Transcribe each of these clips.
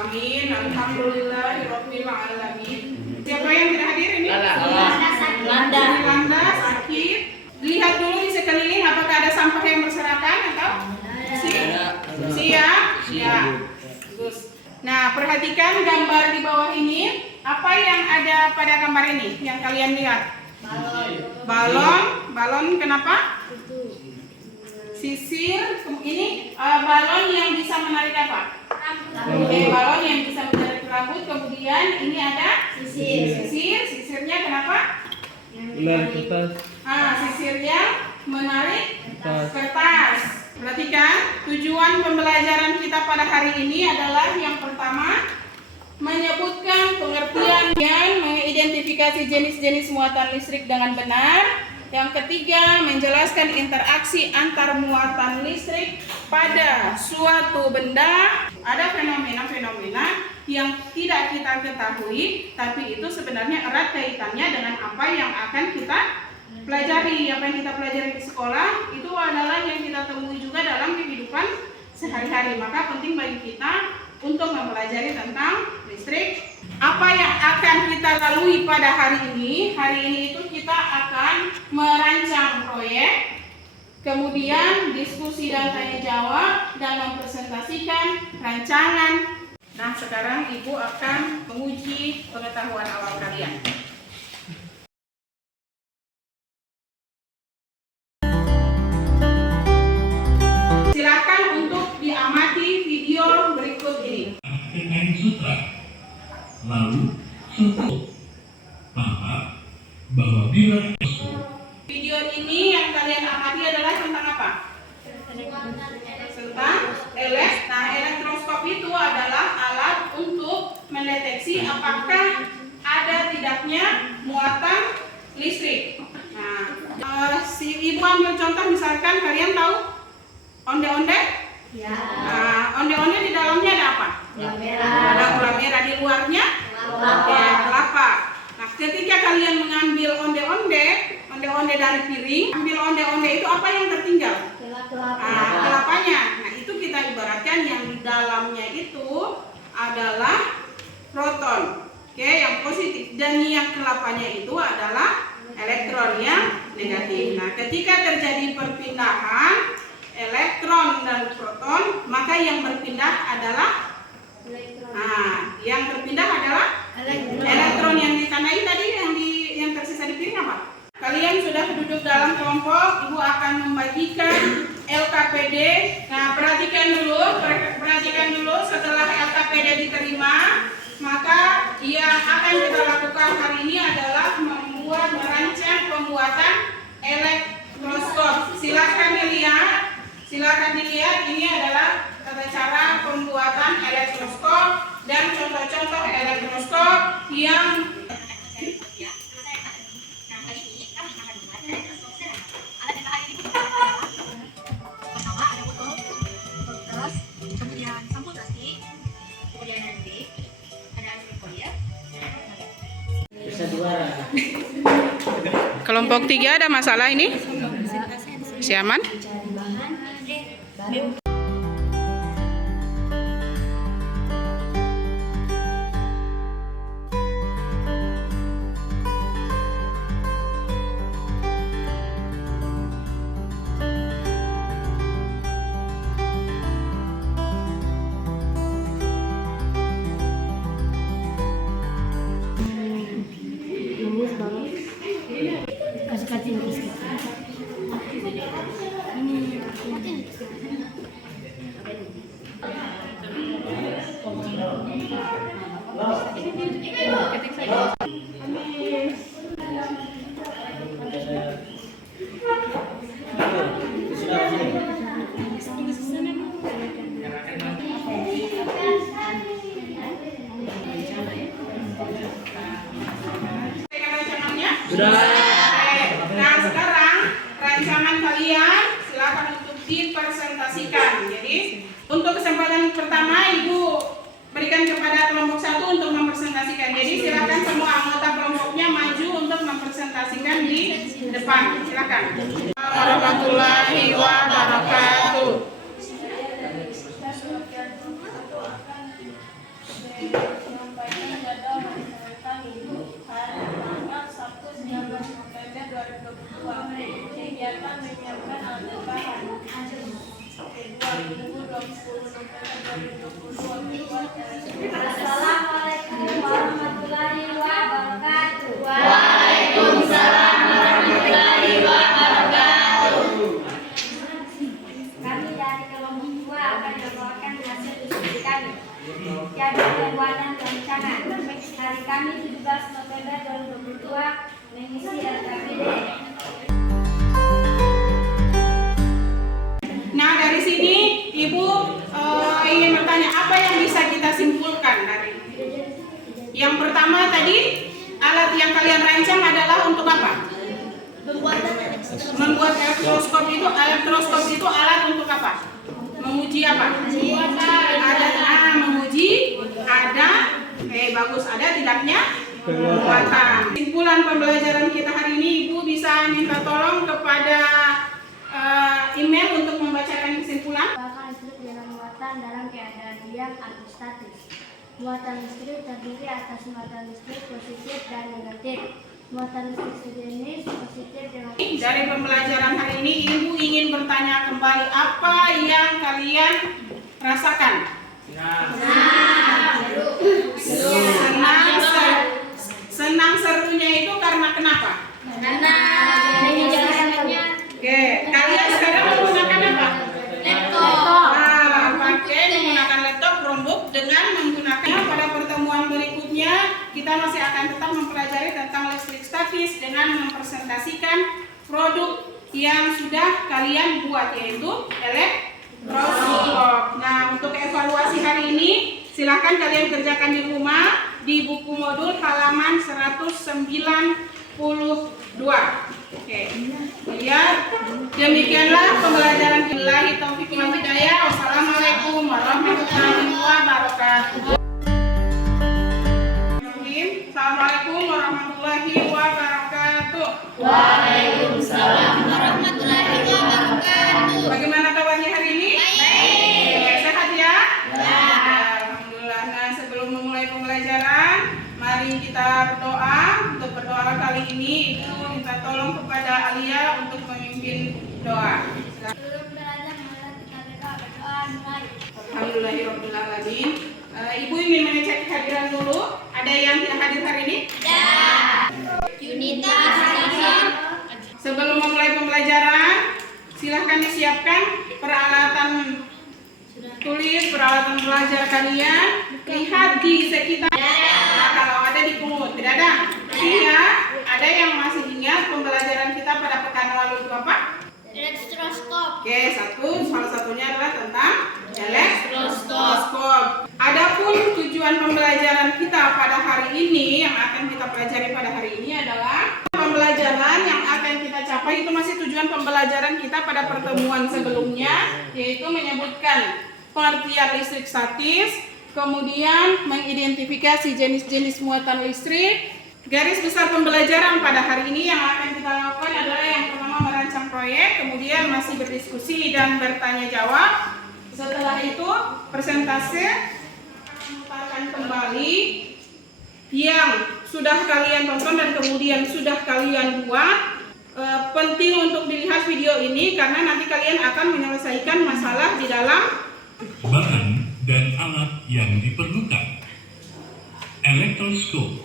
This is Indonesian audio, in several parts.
Amin. Alhamdulillahirabbil alamin. Siapa yang tidak hadir ini? Landa sakit. Lihat dulu di sekeliling apakah ada sampah yang berserakan atau siap? Ya. Bagus. Nah, perhatikan gambar di bawah ini. Apa yang ada pada gambar ini yang kalian lihat? Balon. Kenapa? Sisir. Ini balon yang bisa menarik apa? Balon yang bisa menarik rambut. Kemudian ini ada sisirnya kenapa? Sisirnya menarik kertas. Perhatikan, tujuan pembelajaran kita pada hari ini adalah yang pertama, menyebutkan pengertian dan mengidentifikasi jenis-jenis muatan listrik dengan benar. Yang ketiga, menjelaskan interaksi antar muatan listrik pada suatu benda. Ada fenomena-fenomena yang tidak kita ketahui, tapi itu sebenarnya erat kaitannya dengan apa yang akan kita pelajari. Apa yang kita pelajari di sekolah itu adalah yang kita temui juga dalam kehidupan sehari-hari. Maka penting bagi kita untuk mempelajari tentang listrik. Apa yang akan kita lalui pada hari ini? Hari ini itu kita akan merancang proyek, kemudian diskusi dan tanya jawab, dan mempresentasikan rancangan. Nah, sekarang Ibu akan menguji pengetahuan awal kalian. Silakan untuk diamati video berikut ini. Lalu untuk tahap bahwa bila video ini yang kalian amati adalah tentang apa? Tentang elektroskop itu adalah alat untuk mendeteksi apakah ada tidaknya muatan listrik. Nah, si Ibu ambil contoh, misalkan kalian tahu onde-onde? Ya. Nah, onde-onde di dalamnya ada apa? Gula merah. Ada gula merah, di luarnya kelapa. Nah, ketika kalian mengambil onde-onde dari piring, ambil onde-onde itu apa yang tertinggal? Kelapanya. Nah, itu kita ibaratkan yang di dalamnya itu adalah proton, yang positif, dan yang kelapanya itu adalah elektron yang negatif. Nah, ketika terjadi perpindahan elektron dan proton, maka yang berpindah adalah elektron yang ditandai tadi, yang tersisa di piring apa? Kalian sudah duduk dalam kelompok. Ibu akan membagikan LKPD. Nah, perhatikan dulu setelah LKPD diterima, maka yang akan kita lakukan hari ini adalah merancang pembuatan elektroskop. Silakan dilihat, ini adalah tata cara pembuatan elektroskop dan contoh-contoh elektroskop yang kelompok 3 ada masalah ini? Siaman? sudah. Nah, sekarang rancangan kalian silakan untuk dipresentasikan. Jadi untuk kesempatan pertama Ibu berikan kepada kelompok 1 untuk mempresentasikan. Jadi silakan semua anggota kelompoknya maju untuk mempresentasikan di depan. Silakan. Warahmatullahi wabarakatuh. menyiapkan alat tambahan. 2020 Assalamualaikum warahmatullahi wabarakatuh. Waalaikumsalam warahmatullahi wabarakatuh. Kami dari kelompok 2 akan membawakan hasil diskusi kami, yaitu pembuatan rancangan. Hari kami 17 November 2022 mengisi LKPD. Nah, dari sini Ibu ingin bertanya apa yang bisa kita simpulkan dari ini. Yang pertama tadi, alat yang kalian rancang adalah untuk apa? Membuat elektroskop itu alat untuk apa? Menguji apa? Menguji ada bagus, ada tidaknya muatan. Simpulan pembelajaran kita hari ini, Ibu bisa minta tolong kepada email untuk membacakan kesimpulan. Muatan listrik dengan muatan dalam keadaan diam atau statis. Muatan listrik terdiri atas muatan listrik positif dan negatif. Muatan listrik sejenis positif dengan Dari pembelajaran hari ini, Ibu ingin bertanya kembali apa yang kalian rasakan? Senang serunya itu karena kenapa? Oke, kalian sekarang menggunakan apa? Pakai menggunakan laptop Chromebook dengan menggunakannya. Pada pertemuan berikutnya kita masih akan tetap mempelajari tentang listrik statis dengan mempresentasikan produk yang sudah kalian buat, yaitu elektroskop. Nah, untuk evaluasi hari ini silakan kalian kerjakan di rumah di buku modul halaman 192. Oke, lihat. Demikianlah pembelajaran billahi taufiq wal hidayah. Wassalamualaikum warahmatullahi wabarakatuh. Assalamualaikum warahmatullahi wabarakatuh. Waalaikumsalam warahmatullahi wabarakatuh. Bagaimana kabarnya hari ini? Baik. Sehat ya? Ya. Alhamdulillah. Nah, sebelum memulai pembelajaran, mari kita berdoa. Untuk berdoa kali ini, Ibu minta tolong kepada Alia untuk memimpin doa. Sebelum belajar, mari kita berdoa mulai. Alhamdulillahirrahmanirrahim. Ibu ingin mengecek kehadiran dulu. Ada yang tidak hadir hari ini? Yunita. Sebelum memulai pembelajaran, silahkan disiapkan peralatan tulis, peralatan belajar kalian. Lihat di sekitar. Nah, kalau ada di pungut, tidak ada. Artinya, ada yang masih ingat pembelajaran kita pada pekan lalu itu apa? Elektroskop. Oke, salah satunya adalah tentang elektroskop. Adapun tujuan pembelajaran kita pada hari ini, yang akan kita pelajari pada hari ini adalah pembelajaran yang akan kita capai itu masih tujuan pembelajaran kita pada pertemuan sebelumnya, yaitu menyebutkan pengertian listrik statis, kemudian mengidentifikasi jenis-jenis muatan listrik. Garis besar pembelajaran pada hari ini yang akan kita lakukan adalah yang pertama merancang proyek, kemudian masih berdiskusi dan bertanya jawab. Setelah itu presentase, memutarkan kembali yang sudah kalian tonton dan kemudian sudah kalian buat. Penting untuk dilihat video ini karena nanti kalian akan menyelesaikan masalah di dalam Bahan dan alat yang diperlukan: elektroskop,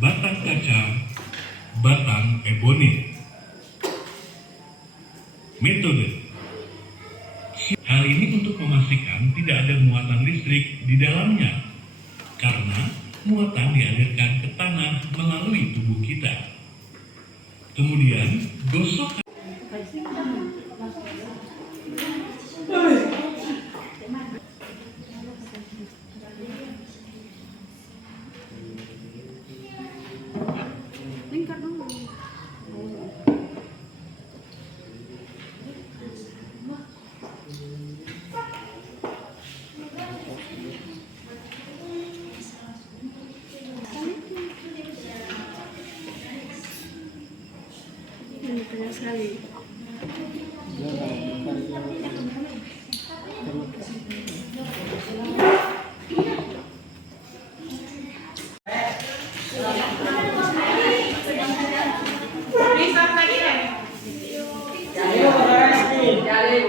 batang kaca, batang ebonit. Metode: hal ini untuk memastikan tidak ada muatan listrik di dalamnya, karena muatan dialirkan ke tanah melalui tubuh kita. Kemudian gosok. Benar sekali. Bisa tadi kan? Ayo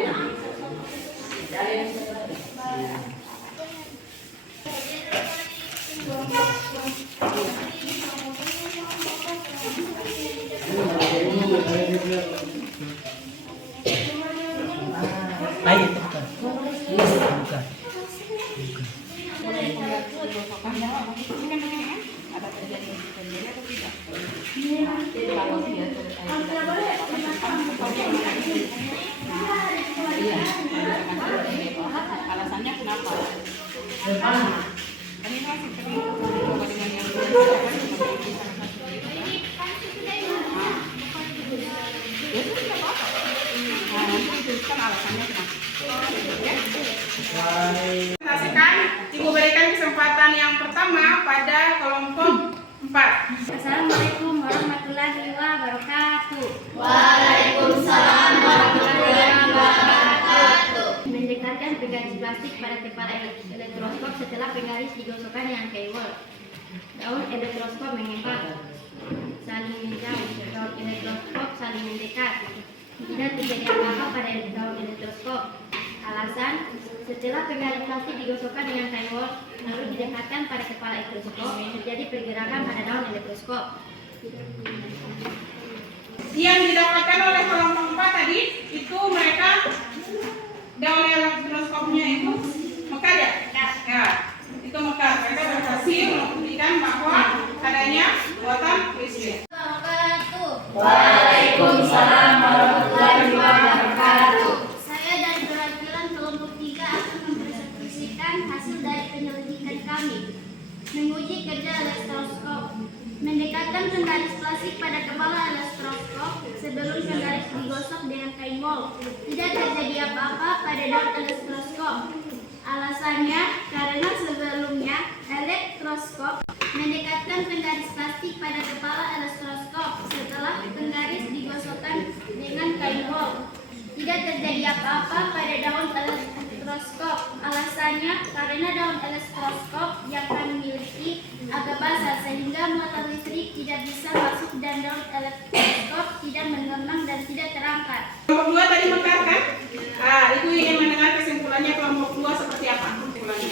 tekan. Bukan. Ada terjadi sendiri atau tidak? Kalau dia alasannya kenapa? Ini masih coba dengan yang kan alasannya kenapa? Ibu berikan kesempatan yang pertama pada kelompok 4. Assalamualaikum warahmatullahi wabarakatuh. Waalaikumsalam warahmatullahi wabarakatuh. Mendekatkan penggaris plastik pada kepala elektroskop setelah penggaris digosokkan dengan kaywol. Daun elektroskop mengembang, saling menjauh. Daun elektroskop saling mendekat. Tidak terjadi apa-apa pada daun elektroskop. Alasan, setelah penggaris plastik digosokkan dengan kaywol lalu didekatkan pada kepala elektroskop, terjadi pergerakan pada daun elektroskop. Yang didapatkan oleh kelompok 4 tadi itu mereka daun elektroskopnya itu mekar ya? Ya, itu mekar. Mereka berhasil membuktikan bahwa adanya muatan listrik. Waalaikumsalam warahmatullahi wabarakatuh. Saya dari perwakilan kelompok 3 akan mempresentasikan hasil dari penyelidikan kami. Menguji kerja elektroskop. Mendekatkan penggaris plastik pada kepala elektroskop sebelum penggaris digosok dengan kaywol. Tidak terjadi apa-apa pada daun elektroskop. Alasannya karena sebelumnya elektroskop mendekatkan penggaris plastik pada kepala elektroskop setelah penggaris digosokkan dengan kaywol. Tidak terjadi apa-apa pada daun elektroskop. Alasannya karena daun elektroskop yang kami miliki agak basah sehingga muatan listrik tidak bisa masuk dan daun elektroskop tidak mengembang dan tidak terangkat. Kelompok 2 tadi mekar kan? Nah, Ibu ingin mendengar kesimpulannya kelompok 2 seperti apa kesimpulannya?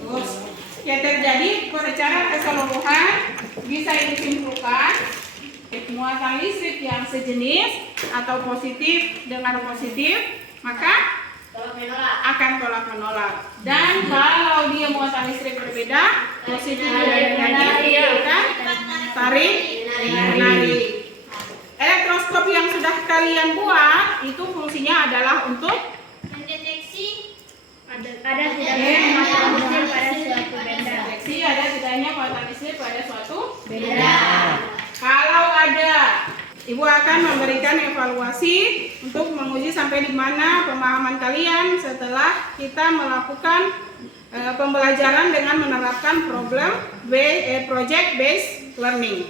Terus, yang terjadi secara keseluruhan bisa disimpulkan muatan listrik yang sejenis atau positif dengan positif maka akan tolak menolak. Dan kalau dia muatan listrik berbeda, positif dan negatif, dia akan tarik menarik. Elektroskop yang sudah kalian buat itu fungsinya adalah untuk Mendeteksi ada tidaknya muatan listrik pada suatu benda. deteksi ada tidaknya muatan listrik pada suatu Benda. Kalau ada, Ibu akan memberikan evaluasi untuk menguji sampai di mana pemahaman kalian setelah kita melakukan pembelajaran dengan menerapkan project based learning.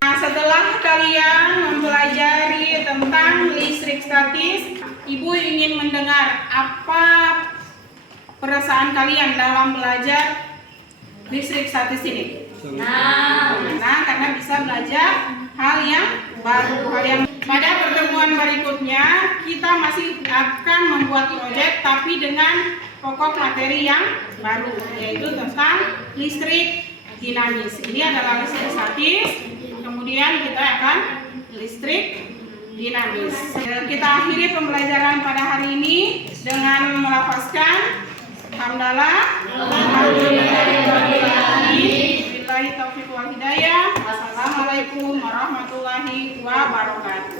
Nah, setelah kalian mempelajari tentang listrik statis, Ibu ingin mendengar apa perasaan kalian dalam belajar listrik statis ini. Nah, karena bisa belajar hal yang baru, pada pertemuan berikutnya kita masih akan membuat proyek tapi dengan pokok materi yang baru, yaitu tentang listrik dinamis. Ini adalah listrik statis, kemudian kita akan listrik dinamis. Kita akhiri pembelajaran pada hari ini dengan melafazkan hamdalah, alhamdulillahirobbilalamin, billahi taufiq wal hidayah. Wassalamualaikum warahmatullahi wabarakatuh.